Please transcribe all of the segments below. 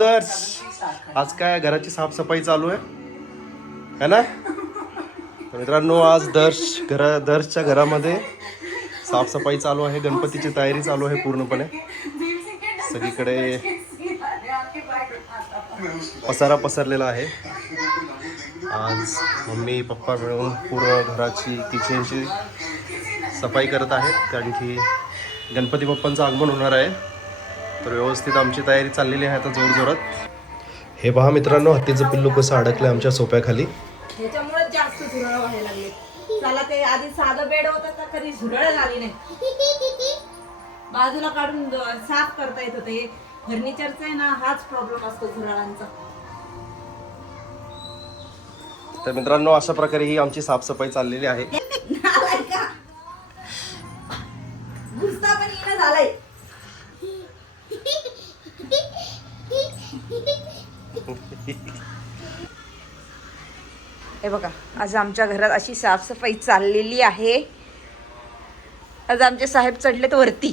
तर आज काय घराची साफसफाई चालू आहे? है ना? मित्रांनो आज दर्श घरा दर्शच्या घरामध्ये साफसफाई चालू आहे गणपतीची तयारी चालू आहे पूर्णपणे. सगळीकडे पसारा पसरलेला आहे. आज मम्मी पप्पा मिळून पूर्ण घराची किचनची सफाई करत आहेत कारण की गणपती बाप्पांचं आगमन होणार आहे. तर व्यवस्थित आमची तयारी चाललेली आहे आता जोरजोरात हे पहा मित्रांनो हत्तीचं पिल्लू कसं अडकलं आमच्या सोप्याखाली. ह्याच्यामुळे जास्त झुरळ व्हायला लागले. त्याला ते आधी साधं बेड होतं तर कधी झुरळ झाली नाही. बाजूला काढून साफ करता येत होते फर्निचरचा आहे ना हाच प्रॉब्लेम असतो झुरळांचा. तर मित्रांनो अशा प्रकारे ही आमची साफसफाई चाललेली आहे. हे बघा आज आमच्या घरात अशी साफसफाई चाललेली आहे. आज आमचे साहेब चढलेत वरती.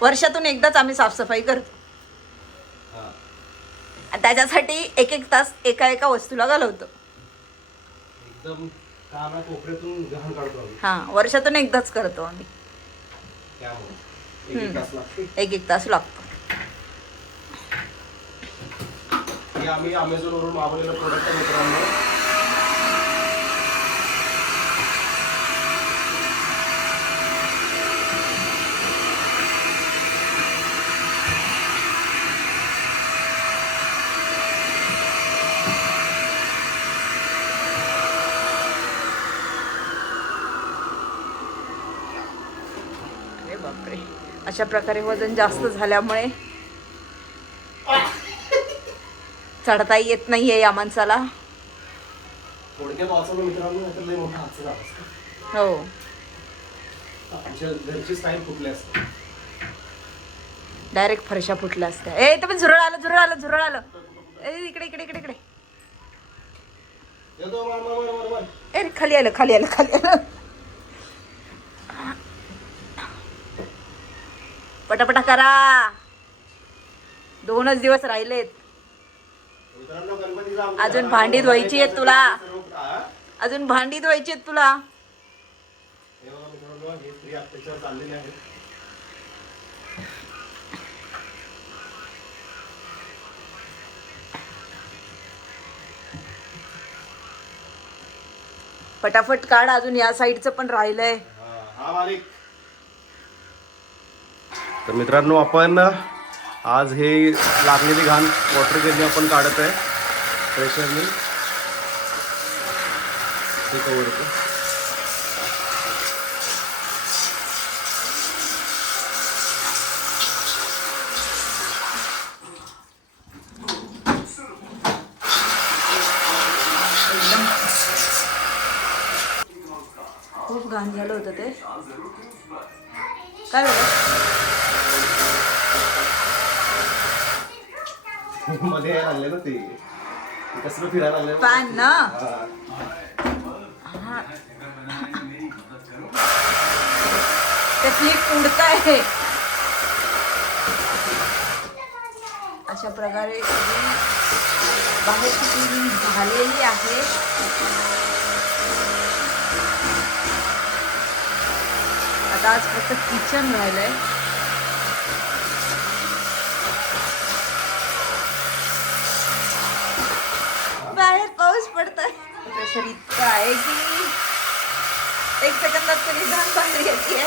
वर्षातून एकदाच आम्ही साफसफाई करतो. त्याच्यासाठी एक एक तास एका एका वस्तूला घालवतो. हा वर्षातून एकदाच करतो आम्ही. एक एक तास लागते एक एक तास लागतो हे आम्ही अमेझॉन वरून मागवलेलं प्रोडक्ट आहे मित्रांनो. अशा प्रकारे वजन जास्त झाल्यामुळे चढता येत नाहीये या माणसाला. हो. डायरेक्ट फरशा फुटल्या असत्या. ए इथं पण झुरळ आलं झुरळ आलं झुरळ आलं. ए इकडे इकडे इकडे इकडे. ए खाली आलं खाली आलं खाली आलं. पटापटा करा. दोनच दिवस राहिलेत. अजून भांडी धुवायची आहेत तुला. अजून भांडी धुवायची आहेत तुला. पटापट काढ अजून या साईडचं पण राहिलंय. हा मालिक. तर मित्रांनो आपण आज हे लागलेली घाण वॉटर गेली आपण काढत आहे. प्रेशरनी हे कवरतो खूप घाण झालं होतं ते. काय झालं? मध्ये यायला लागले ना ते. कसलं फिरायला लागले पॅन ना? ते फ्लिप उडत आहे? अशा प्रकारे क्लिनिंग झालेली आहे. आता आज फक्त किचन राहिलंय. प्रेशर इतकं आहे की एक सेकंदात तरी धान बाहेर येते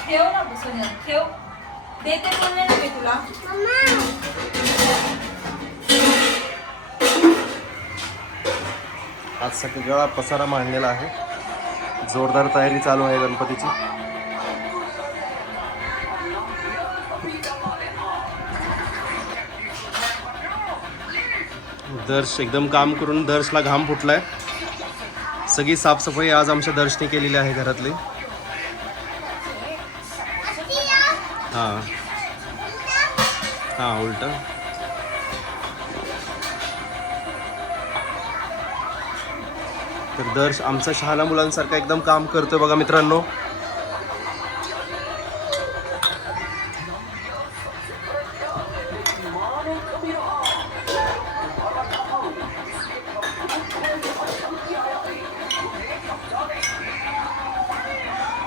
ठेव ना सोनिया ठेव देते बोलले ना मी तुला. आज सगळा पसारा मांडलेला आहे. जोरदार तयारी चालू आहे गणपतीची. दर्श एकदम काम करून दर्शला घाम फुटलाय. सगळी साफसफाई आज आमच्या दर्शनी केलेली आहे घरातली. हां. हां उलट. तर दर्श आमचा शहाणा मुलांसारखा एकदम काम करतोय बघा मित्रांनो.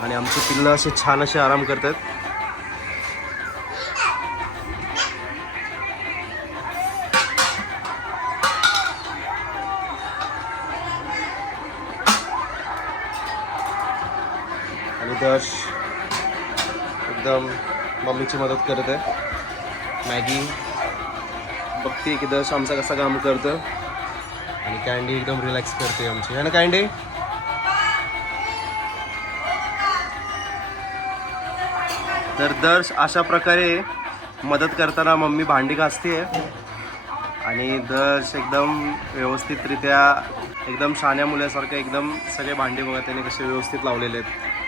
आणि आमची पिल्लं असे छान असे आराम करतात एकदम मम्मीची मदत करत आहे. मॅगी. बघते की दर्श आमचं कसा काम करतं. आणि कॅन्डी एकदम रिलॅक्स करते आमची. है ना कॅन्डी तर दर्श अशा प्रकारे मदत करताना मम्मी भांडी घासते. आणि दर्श एकदम व्यवस्थितरित्या एकदम शान्या मुलासारखं एकदम सगळे भांडी बघा त्याने कसे व्यवस्थित लावलेले आहेत.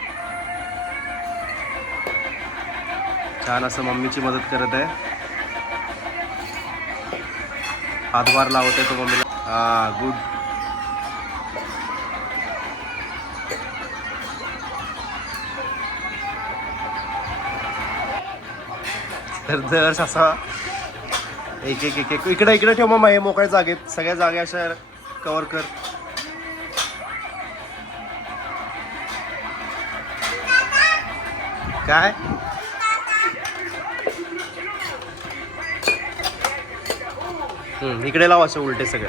छान असं मम्मीची मदत करत आहे. हातभार लावत आहे तो मम्मीला. हा गुड तर दर्श असा एक एक एक एक. इकडे इकडे ठेव मग हे मोकळ्या जागेत. सगळ्या जागे अशा कवर कर. काय? इकडे लाव असे उलटे सगळे.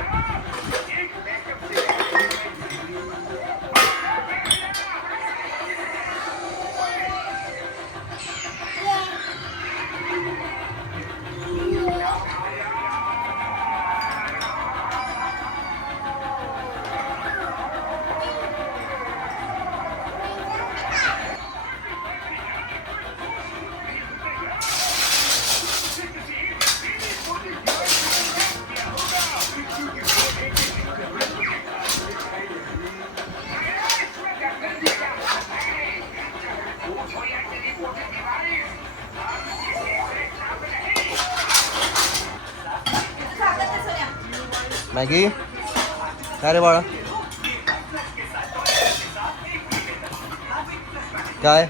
मॅगी? काय रे बाळा? काय?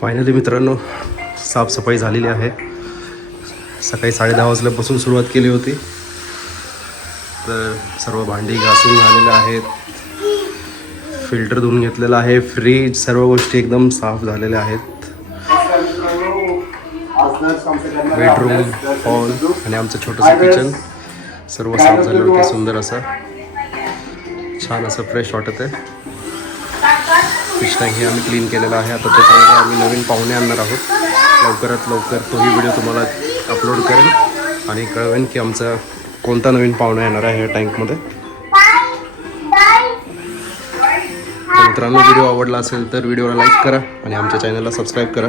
फायनली मित्रांनो साफसफाई झालेली आहे. सकाळी साडे दहा वाजल्यापासून सुरुवात केली होती. तर सर्व भांडी घासून झालेलं आहेत. फिल्टर धुवून घेतलेलं आहे. फ्रीज सर्व गोष्टी एकदम साफ झालेल्या आहेत. बेडरूम हॉल आणि आमचं छोटंसं किचन सर्व साफ झालं होतं सुंदर असं. छान असं फ्रेश वाटत आहे फिश टँक हे आम्ही क्लीन केलेलं आहे. आता त्याच्यामध्ये आम्ही नवीन पाहुणे आणणार आहोत. लवकरात लवकर तोही व्हिडिओ तुम्हाला अपलोड करेन. आणि कळवेन की आमचा कोणता नवीन पाहुणा येणार आहे या टँकमध्ये मित्रांनो व्हिडिओ आवडला असेल तर व्हिडिओला लाईक करा आणि आमच्या चॅनलला सबस्क्राईब करा.